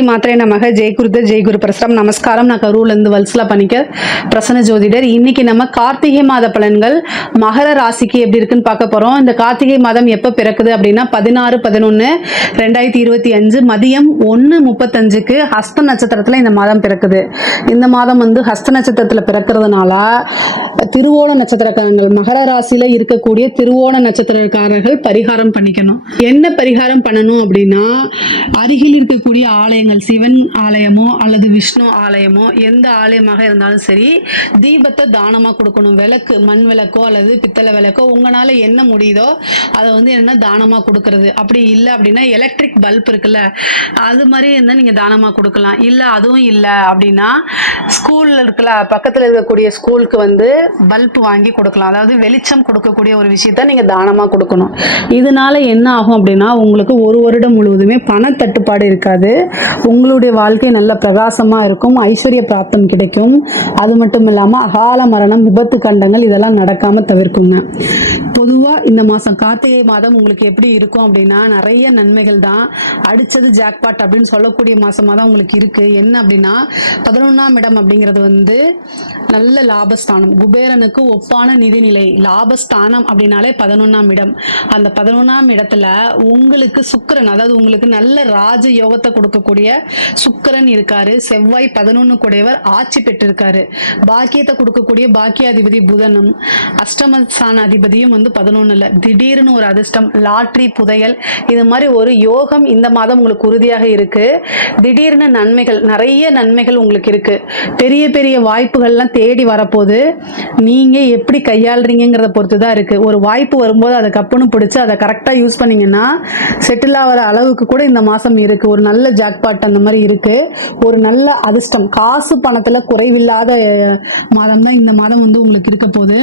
ஸ்ரீ மாத்திரை நமக ஜெய் குரு பிரசரம். நமஸ்காரம். நான் கரூர்லேருந்து வல்சலா பணிக்கர், பிரசன்ன ஜோதிடர். இன்னைக்கு நம்ம கார்த்திகை மாத பலன்கள் மகர ராசிக்கு எப்படி இருக்குன்னு பார்க்க போறோம். இந்த கார்த்திகை மாதம் எப்போ பிறக்குது அப்படின்னா 16/11/2025 மதியம் 1:35க்கு ஹஸ்த நட்சத்திரத்தில் இந்த மாதம் பிறக்குது. இந்த மாதம் ஹஸ்த நட்சத்திரத்தில் பிறக்கிறதுனால திருவோண நட்சத்திரக்காரங்கள், மகர ராசியில இருக்கக்கூடிய திருவோண நட்சத்திரக்காரர்கள் பரிகாரம் பண்ணிக்கணும். என்ன பரிகாரம் பண்ணணும் அப்படின்னா, அருகில் இருக்கக்கூடிய ஆலயங்கள், சிவன் ஆலயமோ அல்லது விஷ்ணு ஆலயமோ எந்த ஆலயமாக இருந்தாலும் சரி, தீபத்தை தானமாக கொடுக்கணும். விளக்கு, மண் விளக்கோ அல்லது பித்தளை விளக்கோ உங்களால் என்ன முடியுதோ அதை என்ன தானமாக கொடுக்கறது. அப்படி இல்லை அப்படின்னா எலக்ட்ரிக் பல்ப் இருக்குல்ல, அது மாதிரி இருந்தால் நீங்கள் தானமாக கொடுக்கலாம். இல்லை அதுவும் இல்லை அப்படின்னா ஸ்கூல் இருக்குல்ல, பக்கத்தில் இருக்கக்கூடிய ஸ்கூலுக்கு பல்ப் வாங்கி கொடுக்கலாம். அதாவது வெளிச்சம் கொடுக்கக்கூடிய ஒரு விஷயத்த நீங்கள் தானமாக கொடுக்கணும். இதனால என்ன ஆகும் அப்படின்னா, உங்களுக்கு ஒரு வருடம் முழுவதுமே பண தட்டுப்பாடு இருக்காது. உங்களுடைய வாழ்க்கை நல்ல பிரகாசமாக இருக்கும். ஐஸ்வர்ய பிராப்தம் கிடைக்கும். அது மட்டும் இல்லாமல் அகால மரணம், விபத்து கண்டங்கள் இதெல்லாம் நடக்காமல் தவிர்க்குங்க. பொதுவாக இந்த மாதம் கார்த்திகை மாதம் உங்களுக்கு எப்படி இருக்கும் அப்படின்னா, நிறைய நன்மைகள் தான். அடித்தது ஜாக்பாட் அப்படின்னு சொல்லக்கூடிய மாதமாக தான் உங்களுக்கு இருக்குது. என்ன அப்படின்னா, 11ஆம் இடம் அப்படிங்கிறது நல்ல லாபஸ்தானம். குபேரனுக்கு ஒப்பான நிதிநிலை. லாபஸ்தானம் அப்படின்னாலே 11ஆம் இடம். அந்த 11ஆம் இடத்துல உங்களுக்கு சுக்கிரன், அதாவது உங்களுக்கு நல்ல ராஜ யோகத்தை கொடுக்கக்கூடிய சுக்கிரன் இருக்காரு. செவ்வாய் 11 கூடையவர் ஆட்சி பெற்றிருக்காரு. பாக்கியத்தை கொடுக்கக்கூடிய பாக்கியாதிபதி புதனும், அஷ்டமஸ்தான அதிபதியும் 11ல. திடீர்னு ஒரு அதிர்ஷ்டம், லாட்ரி, புதையல், இது மாதிரி ஒரு யோகம் இந்த மாதம் உங்களுக்கு உறுதியாக இருக்கு. திடீர்னு நன்மைகள், நிறைய நன்மைகள் உங்களுக்கு இருக்கு. பெரிய பெரிய வாய்ப்புகள்லாம் தேடி வரப்போது. நீங்க எப்படி கையாளுறீங்கிறத பொறுத்து தான் இருக்கு. ஒரு வாய்ப்பு வரும்போது அதை கப்புன்னு பிடிச்சி அதை கரெக்டாக யூஸ் பண்ணீங்கன்னா செட்டில் ஆகிற அளவுக்கு கூட இந்த மாதம் இருக்கு. ஒரு நல்ல ஜாக்பாட் அந்த மாதிரி இருக்கு. ஒரு நல்ல அதிர்ஷ்டம், காசு பணத்தில் குறைவில்லாத மாதம் தான் இந்த மாதம் உங்களுக்கு இருக்க போகுது.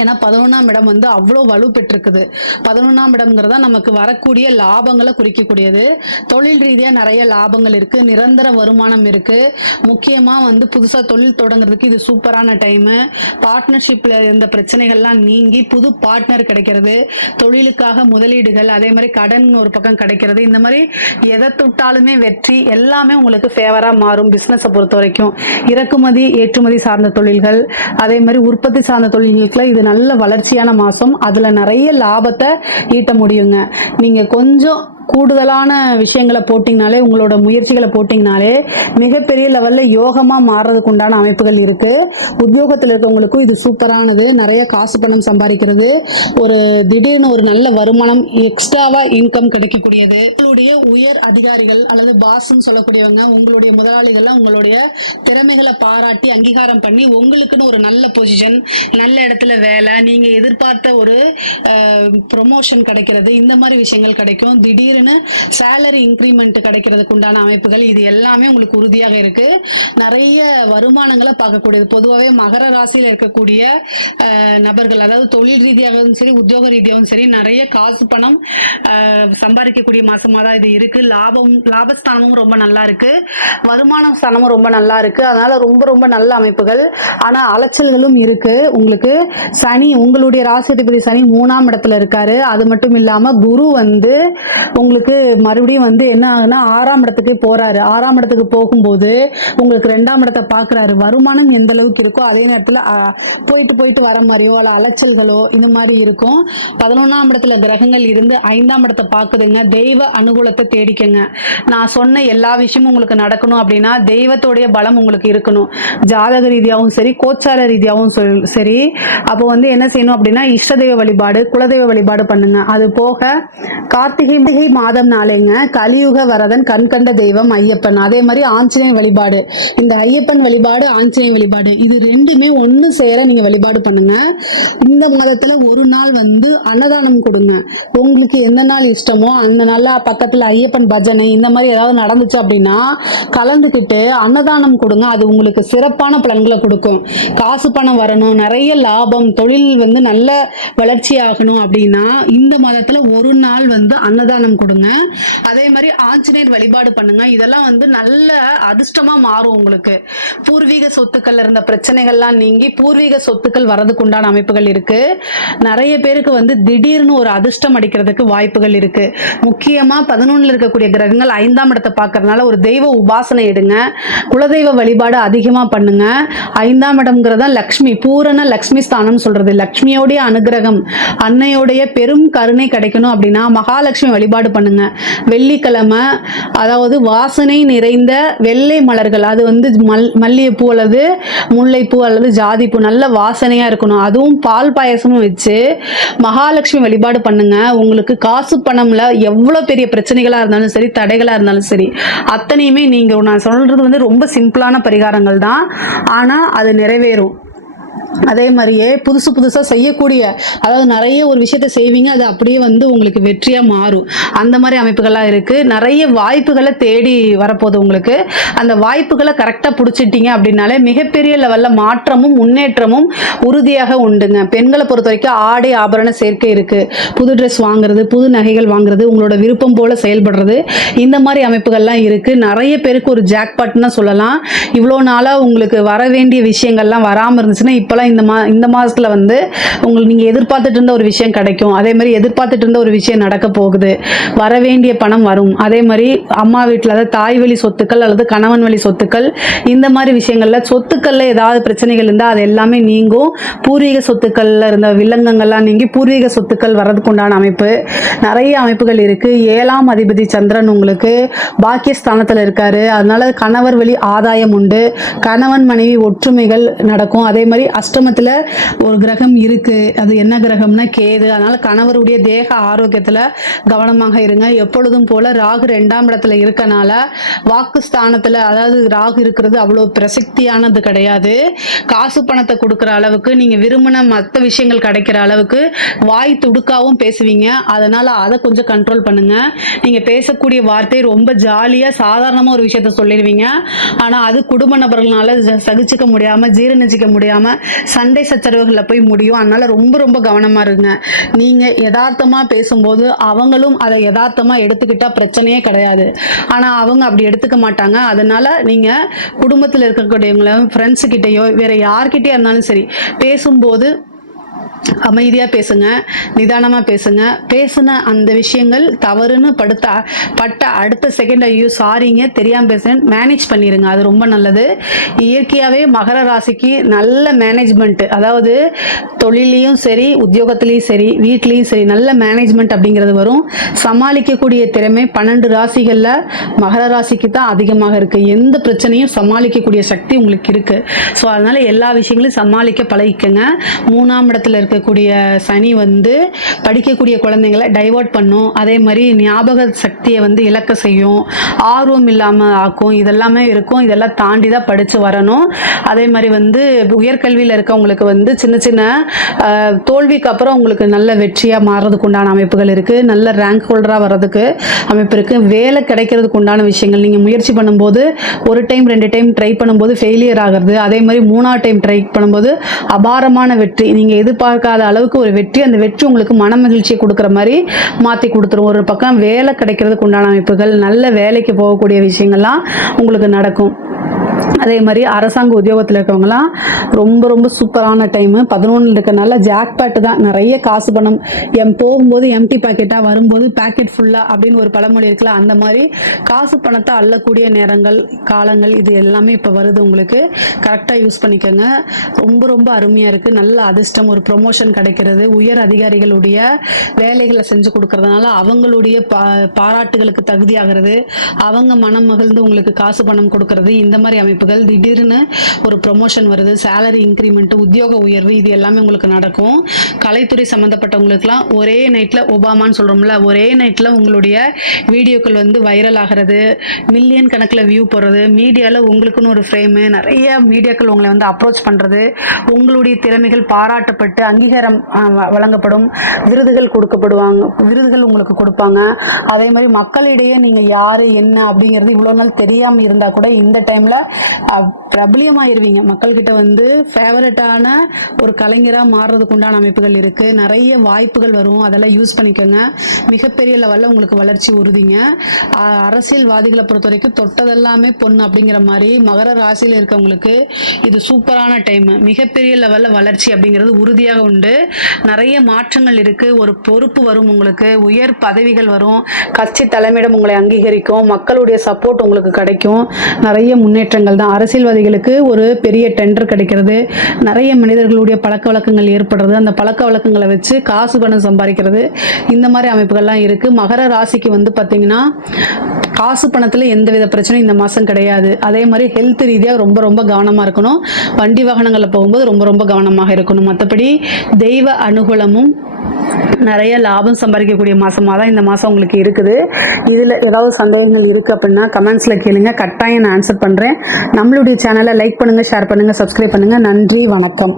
ஏன்னா 11ஆம் இடம் அவ்வளோ வலு பெற்றிருக்குது. 11ஆம் இடம்ங்கிறதா நமக்கு வரக்கூடிய லாபங்களை குறிக்கக்கூடியது. தொழில் ரீதியாக நிறைய லாபங்கள் இருக்குது. நிரந்தர வருமானம் இருக்குது. முக்கியமாக புதுசாக தொழில் தொடங்குறதுக்கு இது சூப்பரான டைமு. பார்ட்னர்ஷிப்பில் இருந்த பிரச்சனைகள்லாம் நீங்கி புது பார்ட்னர் கிடைக்கிறது. தொழிலுக்காக முதலீடுகள், அதே மாதிரி கடன் ஒரு பக்கம் கிடைக்கிறது. இந்த மாதிரி எதை தொட்டாலுமே வெற்றி, எல்லாமே உங்களுக்கு ஃபேவராக மாறும். பிஸ்னஸை பொறுத்த வரைக்கும் இறக்குமதி ஏற்றுமதி சார்ந்த தொழில்கள், அதே மாதிரி உற்பத்தி சார்ந்த தொழில்களுக்கு இது நல்ல வளர்ச்சியான மாதம். அதில் நிறைய லாபத்தை ஈட்ட முடியுங்க. நீங்கள் கொஞ்சம் கூடுதலான விஷயங்களை போட்டிங்கனாலே, உங்களோட முயற்சிகளை போட்டிங்கனாலே மிகப்பெரிய லெவலில் யோகமாக மாறுறதுக்கு உண்டான அமைப்புகள் இருக்குது. உத்தியோகத்தில் இருக்கவங்களுக்கும் இது சூப்பரானது. நிறைய காசு பணம் சம்பாதிக்கிறது, ஒரு திடீர்னு ஒரு நல்ல வருமானம், எக்ஸ்ட்ராவாக இன்கம் கிடைக்கக்கூடியது. உங்களுடைய உயர் அதிகாரிகள் அல்லது பாஸ்ன்னு சொல்லக்கூடியவங்க, உங்களுடைய முதலாளிகள்லாம் உங்களுடைய திறமைகளை பாராட்டி அங்கீகாரம் பண்ணி உங்களுக்குன்னு ஒரு நல்ல பொசிஷன், நல்ல இடத்துல வேலை, நீங்கள் எதிர்பார்த்த ஒரு ப்ரொமோஷன் கிடைக்கிறது. இந்த மாதிரி விஷயங்கள் கிடைக்கும். திடீர் சேலரி இன்க்ரிமெண்ட் கிடைக்கிறதுக்கு உண்டான அமைப்புகள் இது எல்லாமே உங்களுக்கு உறுதியாக இருக்கு. நிறைய வருமானங்களை பார்க்கக்கூடியது. பொதுவாகவே மகர ராசியில் இருக்கக்கூடிய நபர்கள், அதாவது தொழில் ரீதியாகவும் சரி உத்தியோக ரீதியாகவும் சரி, நிறைய காசு பணம் சம்பாதிக்கக்கூடிய மாசமாக தான் இது இருக்கு. லாபஸ்தானமும் ரொம்ப நல்லா இருக்கு. வருமான ஸ்தானமும் ரொம்ப நல்லா இருக்கு. அதனால ரொம்ப ரொம்ப நல்ல அமைப்புகள். ஆனால் அலைச்சல்களும் இருக்கு. உங்களுக்கு சனி, உங்களுடைய ராசி அதிபதி சனி 3ஆம் இடத்துல இருக்காரு. அது மட்டும் இல்லாமல் குரு உங்களுக்கு மறுபடியும் என்ன ஆகுனா 6ஆம் இடத்துக்கே போறாரு. 6ஆம் இடத்துக்கு போகும்போது உங்களுக்கு 2ஆம் இடத்தை பார்க்குறாரு. வருமானம் எந்த அளவுக்கு இருக்கோ அதே நேரத்தில் போயிட்டு வர மாதிரியோ அல்ல அலைச்சல்களோ இந்த மாதிரி இருக்கும். 11ஆம் இடத்துல கிரகங்கள் இருந்து 5ஆம் இடத்தை பார்க்குதுங்க. தெய்வ அனுகூலத்தை தேடிக்கங்க. நான் சொன்ன எல்லா விஷயமும் உங்களுக்கு நடக்கணும் அப்படின்னா தெய்வத்தோடைய பலம் உங்களுக்கு இருக்கணும். ஜாதக ரீதியாகவும் சரி, கோச்சார ரீதியாகவும் சரி. அப்போ என்ன செய்யணும் அப்படின்னா, இஷ்ட தெய்வ வழிபாடு, குலதெய்வ வழிபாடு பண்ணுங்க. அது போக கார்த்திகை மாதம் நாளேங்க கலியுக வரதன், கண்கண்ட தெய்வம் ஐயப்பன், அதே மாதிரி ஆஞ்சநேய வழிபாடு. இந்த ஐயப்பன் வழிபாடு, ஆஞ்சநேய வழிபாடு, இது ரெண்டுமே ஒன்று சேர நீங்க வழிபாடு பண்ணுங்க. இந்த மாதத்துல ஒரு நாள் அன்னதானம் கொடுங்க. உங்களுக்கு எந்த நாள் இஷ்டமோ அந்த நாள்ல பக்கத்துல ஐயப்பன் பஜனை இந்த மாதிரி ஏதாவது நடந்துச்சு அப்படின்னா கலந்துக்கிட்டு அன்னதானம் கொடுங்க. அது உங்களுக்கு சிறப்பான பலன்களை கொடுக்கும். காசு பணம் வரணும், நிறைய லாபம், தொழில் நல்ல வளர்ச்சி ஆகணும் அப்படின்னா இந்த மாதத்துல ஒரு நாள் அன்னதானம் கொடுங்க. கொடுங்க. அதே மாதிரி ஆஞ்சநேயர் வழிபாடு பண்ணுங்க. இதெல்லாம் வந்து நல்ல அதிர்ஷ்டமா மாறும் உங்களுக்கு. பூர்வீக சொத்துக்கள் இருந்த பிரச்சனைகள்லாம் நீங்கி பூர்வீக சொத்துக்கள் வரதுக்கு உண்டான அமைப்புகள் இருக்கு. நிறைய பேருக்கு வந்து திடீர்னு ஒரு அதிர்ஷ்டம் அடிக்கிறதுக்கு வாய்ப்புகள் இருக்கு. முக்கியமா 11ல் இருக்கக்கூடிய கிரகங்கள் 5ஆம் இடத்தை பார்க்கறதுனால ஒரு தெய்வ உபாசனை எடுங்க. குலதெய்வ வழிபாடு அதிகமா பண்ணுங்க. 5ஆம் இடம்ங்கிறத லக்ஷ்மி, பூரண லக்ஷ்மி ஸ்தானம் சொல்றது. லக்ஷ்மியோடைய அனுகிரகம், அன்னையோடைய பெரும் கருணை கிடைக்கணும் அப்படின்னா மகாலட்சுமி வழிபாடு பண்ணுங்க. வெள்ளிக்கிழமை, அதாவது வாசனை நிறைந்த வெள்ளை மலர்கள், அது வந்து மல்லிகைப்பூ அல்லது முல்லைப்பூ அல்லது ஜாதிப்பூ, நல்ல வாசனையா இருக்கணும். அதுவும் பால் பாயசமும் வச்சு மகாலட்சுமி வழிபாடு பண்ணுங்க. உங்களுக்கு காசு பணம்ல எவ்வளவு பெரிய பிரச்சனைகளா இருந்தாலும் சரி, தடைகளா இருந்தாலும் சரி, அத்தனையுமே நீங்க, நான் சொல்றது வந்து ரொம்ப சிம்பிளான பரிகாரங்கள் தான், ஆனா அது நிறைவேறும். அதே மாதிரியே புதுசு புதுசாக செய்யக்கூடிய, அதாவது நிறைய ஒரு விஷயத்தை செய்வீங்க, அது அப்படியே வந்து உங்களுக்கு வெற்றியாக மாறும். அந்த மாதிரி அமைப்புகள்லாம் இருக்குது. நிறைய வாய்ப்புகளை தேடி வரப்போகுது உங்களுக்கு. அந்த வாய்ப்புகளை கரெக்டாக பிடிச்சிட்டிங்க அப்படின்னாலே மிகப்பெரிய லெவலில் மாற்றமும் முன்னேற்றமும் உறுதியாக உண்டுங்க. பெண்களை பொறுத்த வரைக்கும் ஆடை ஆபரண சேர்க்கை இருக்குது. புது ட்ரெஸ் வாங்குறது, புது நகைகள் வாங்குறது, உங்களோட விருப்பம் போல் செயல்படுறது, இந்த மாதிரி அமைப்புகள்லாம் இருக்குது. நிறைய பேருக்கு ஒரு ஜாக்பாட்னு சொல்லலாம். இவ்வளோ நாளாக உங்களுக்கு வர வேண்டிய விஷயங்கள்லாம் வராமல் இருந்துச்சுன்னா இப்போலாம் இந்த மாதத்தில் வந்து உங்களுக்கு நீங்கள் எதிர்பார்த்துட்டு இருந்த ஒரு விஷயம் கிடைக்கும். அதே மாதிரி எதிர்பார்த்துட்டு இருந்த ஒரு விஷயம் நடக்க போகுது. வர வேண்டிய பணம் வரும். அதே மாதிரி அம்மா வீட்டில், அதாவது தாய் வழி சொத்துக்கள் அல்லது கணவன் வழி சொத்துக்கள், இந்த மாதிரி விஷயங்கள்ல சொத்துக்கள்ல ஏதாவது பிரச்சனைகள் இருந்தால் அது எல்லாமே நீங்கும். பூர்வீக சொத்துக்கள்ல இருந்த வில்லங்கங்கள்லாம் நீங்கி பூர்வீக சொத்துக்கள் வர்றதுக்கு உண்டான அமைப்பு நிறைய அமைப்புகள் இருக்கு. 7ஆம் அதிபதி சந்திரன் உங்களுக்கு பாக்கியஸ்தானத்தில் இருக்காரு. அதனால கணவர் வழி ஆதாயம் உண்டு. கணவன் மனைவி ஒற்றுமைகள் நடக்கும். அதே மாதிரி அஷ்டமத்தில் ஒரு கிரகம் இருக்கு. அது என்ன கிரகம்னா கேது. அதனால கணவருடைய தேக ஆரோக்கியத்தில் கவனமாக இருங்க. எப்பொழுதும் போல ராகு 2ஆம் இடத்துல இருக்கனால வாக்கு ஸ்தானத்தில், அதாவது ராகு இருக்கிறது அவ்வளோ பிரசக்தியானது கிடையாது. காசு பணத்தை கொடுக்குற அளவுக்கு, நீங்கள் விரும்பின மற்ற விஷயங்கள் கிடைக்கிற அளவுக்கு வாய் துடுக்காவும் பேசுவீங்க. அதனால அதை கொஞ்சம் கண்ட்ரோல் பண்ணுங்க. நீங்கள் பேசக்கூடிய வார்த்தை ரொம்ப ஜாலியாக சாதாரணமாக ஒரு விஷயத்த சொல்லிடுவீங்க. ஆனால் அது குடும்ப நபர்களால் சகிச்சுக்க முடியாமல், ஜீரணிச்சிக்க முடியாமல் சண்டை சச்சரவுகளில் போய் முடியும். அதனால ரொம்ப ரொம்ப கவனமாக இருங்க. நீங்கள் யதார்த்தமாக பேசும்போது அவங்களும் அதை யதார்த்தமாக எடுத்துக்கிட்டால் பிரச்சனையே கிடையாது. ஆனால் அவங்க அப்படி எடுத்துக்க மாட்டாங்க. அதனால நீங்கள் குடும்பத்தில் இருக்கக்கூடியவங்கள, ஃப்ரெண்ட்ஸுக்கிட்டேயோ வேற யார்கிட்டயோ இருந்தாலும் சரி, பேசும்போது அமைதியாக பேசுங்க, நிதானமாக பேசுங்க. பேசுன அந்த விஷயங்கள் தவறுன்னு பட்ட அடுத்த செகண்ட் ஐயோ சாரிங்க தெரியாமல் பேசுகிறேன் மேனேஜ் பண்ணிடுங்க. அது ரொம்ப நல்லது. இயற்கையாகவே மகர ராசிக்கு நல்ல மேனேஜ்மெண்ட், அதாவது தொழிலையும் சரி, உத்தியோகத்திலையும் சரி, வீட்லேயும் சரி, நல்ல மேனேஜ்மெண்ட் அப்படிங்கிறது வரும். சமாளிக்கக்கூடிய திறமை 12 ராசிகளில் மகர ராசிக்கு தான் அதிகமாக இருக்குது. எந்த பிரச்சனையும் சமாளிக்கக்கூடிய சக்தி உங்களுக்கு இருக்குது. ஸோ அதனால் எல்லா விஷயங்களையும் சமாளிக்க பழகிக்கங்க. 3ஆம் இடத்துல இருக்கக்கூடிய சனி வந்து படிக்கக்கூடிய குழந்தைங்களை டைவர்ட் பண்ணும். அதே மாதிரி ஞாபக சக்தியை வந்து இழக்க செய்யும், ஆர்வம் இல்லாமல் ஆக்கும். இதெல்லாமே இருக்கும். இதெல்லாம் தாண்டி தான் படித்து வரணும். அதே மாதிரி வந்து உயர்கல்வியில் இருக்கவங்களுக்கு வந்து சின்ன சின்ன தோல்விக்கு அப்புறம் உங்களுக்கு நல்ல வெற்றியாக மாறுறதுக்கு உண்டான அமைப்புகள் இருக்குது. நல்ல ரேங்க் ஹோல்டராக வர்றதுக்கு அமைப்பு இருக்குது. வேலை கிடைக்கிறதுக்கு உண்டான விஷயங்கள், நீங்கள் முயற்சி பண்ணும்போது ஒரு டைம் 2 டைம் ட்ரை பண்ணும்போது ஃபெயிலியர் ஆகிறது. அதே மாதிரி 3ஆவது டைம் ட்ரை பண்ணும்போது அபாரமான வெற்றி, நீங்கள் எதிர்பார்க்காத அளவுக்கு ஒரு வெற்றி. அந்த வெற்றி உங்களுக்கு மன மகிழ்ச்சியை கொடுக்குற மாதிரி மாற்றி கொடுத்துரும். ஒரு பக்கம் வேலை கிடைக்கிறதுக்கு உண்டான அமைப்புகள், நல்ல வேலைக்கு போகக்கூடிய விஷயங்கள்லாம் உங்களுக்கு நடக்கும். அதே மாதிரி அரசாங்க உத்தியோகத்தில் இருக்கவங்களாம் ரொம்ப ரொம்ப சூப்பரான டைமு. 11 இருக்கனால ஜாக்பாட் தான். நிறைய காசு பணம் போகும்போது எம்டி பாக்கெட்டாக, வரும்போது பேக்கெட் ஃபுல்லாக அப்படின்னு ஒரு பழமொழி இருக்குல்ல, அந்த மாதிரி காசு பணத்தை அள்ளக்கூடிய நேரங்கள், காலங்கள், இது எல்லாமே இப்போ வருது. உங்களுக்கு கரெக்டாக யூஸ் பண்ணிக்கோங்க. ரொம்ப ரொம்ப அருமையாக இருக்குது. நல்ல அதிர்ஷ்டம், ஒரு ப்ரொமோஷன் கிடைக்கிறது, உயர் அதிகாரிகளுடைய வேலைகளை செஞ்சு கொடுக்கறதுனால அவங்களுடைய பாராட்டுகளுக்கு தகுதியாகிறது, அவங்க மனம் மகிழ்ந்து உங்களுக்கு காசு பணம் கொடுக்கறது, இந்த மாதிரி அமைப்புகள். திடீர்னு ஒரு ப்ரொமோஷன் வருது, சேலரி இன்க்ரிமெண்ட், உத்தியோக உயர்வு, இது எல்லாமே உங்களுக்கு நடக்கும். கலைத்துறை சம்மந்தப்பட்டவங்களுக்குலாம் ஒரே நைட்டில், ஒபாமான்னு சொல்கிறோம்ல, ஒரே நைட்டில் உங்களுடைய வீடியோக்கள் வந்து வைரல் ஆகிறது, மில்லியன் கணக்கில் வியூ போடுறது, மீடியாவில் உங்களுக்குன்னு ஒரு ஃப்ரேமு, நிறைய மீடியாக்கள் உங்களை வந்து அப்ரோச் பண்ணுறது, உங்களுடைய திறமைகள் பாராட்டப்பட்டு அங்கீகாரம் வழங்கப்படும், விருதுகள் உங்களுக்கு கொடுப்பாங்க. அதே மாதிரி மக்களிடையே நீங்கள் யார் என்ன அப்படிங்கிறது இவ்வளோ நாள் தெரியாமல் இருந்தால் கூட இந்த டைமில் பிரபலியமாயிருவீங்க. மக்கள்கிட்ட வந்து ஃபேவரட்டான ஒரு கலைஞராக மாறுறதுக்கு உண்டான அமைப்புகள் இருக்குது. நிறைய வாய்ப்புகள் வரும், அதெல்லாம் யூஸ் பண்ணிக்கோங்க. மிகப்பெரிய லெவலில் உங்களுக்கு வளர்ச்சி உறுதிங்க. அரசியல்வாதிகளை பொறுத்த வரைக்கும் தொட்டதெல்லாமே பொண்ணு அப்படிங்கிற மாதிரி மகர ராசியில் இருக்கவங்களுக்கு இது சூப்பரான டைம். மிகப்பெரிய லெவலில் வளர்ச்சி அப்படிங்கிறது உறுதியாக உண்டு. நிறைய மாற்றங்கள் இருக்குது. ஒரு பொறுப்பு வரும், உங்களுக்கு உயர் பதவிகள் வரும், கட்சி தலைமையிடம் உங்களை அங்கீகரிக்கும், மக்களுடைய சப்போர்ட் உங்களுக்கு கிடைக்கும். நிறைய முன்னேற்றங்கள் தான். அரசியல்வாதிகளுக்கு ஒரு பெரிய டெண்டர் கிடைக்கிறது, நிறைய மனிதர்களுடைய பழக்க வழக்கங்கள் ஏற்படுறது, அந்த பழக்க வழக்கங்களை வச்சு காசு பணம் சம்பாதிக்கிறது, இந்த மாதிரி அமைப்புகள்லாம் இருக்குது. மகர ராசிக்கு வந்து பார்த்திங்கன்னா காசு பணத்தில் எந்தவித பிரச்சனையும் இந்த மாதம் கிடையாது. அதே மாதிரி ஹெல்த் ரீதியாக ரொம்ப ரொம்ப கவனமாக இருக்கணும். வண்டி வாகனங்களில் போகும்போது ரொம்ப ரொம்ப கவனமாக இருக்கணும். மற்றபடி தெய்வ அனுகூலமும் நிறைய லாபம் சம்பாதிக்கக்கூடிய மாதமாக தான் இந்த மாதம் உங்களுக்கு இருக்குது. இதில் ஏதாவது சந்தேகங்கள் இருக்குது அப்படின்னா கமெண்ட்ஸில் கேளுங்க, கட்டாயம் நான் ஆன்சர் பண்ணுறேன். நம்மளுடைய சேனலை லைக் பண்ணுங்கள், ஷேர் பண்ணுங்கள், சப்ஸ்கிரைப் பண்ணுங்கள். நன்றி, வணக்கம்.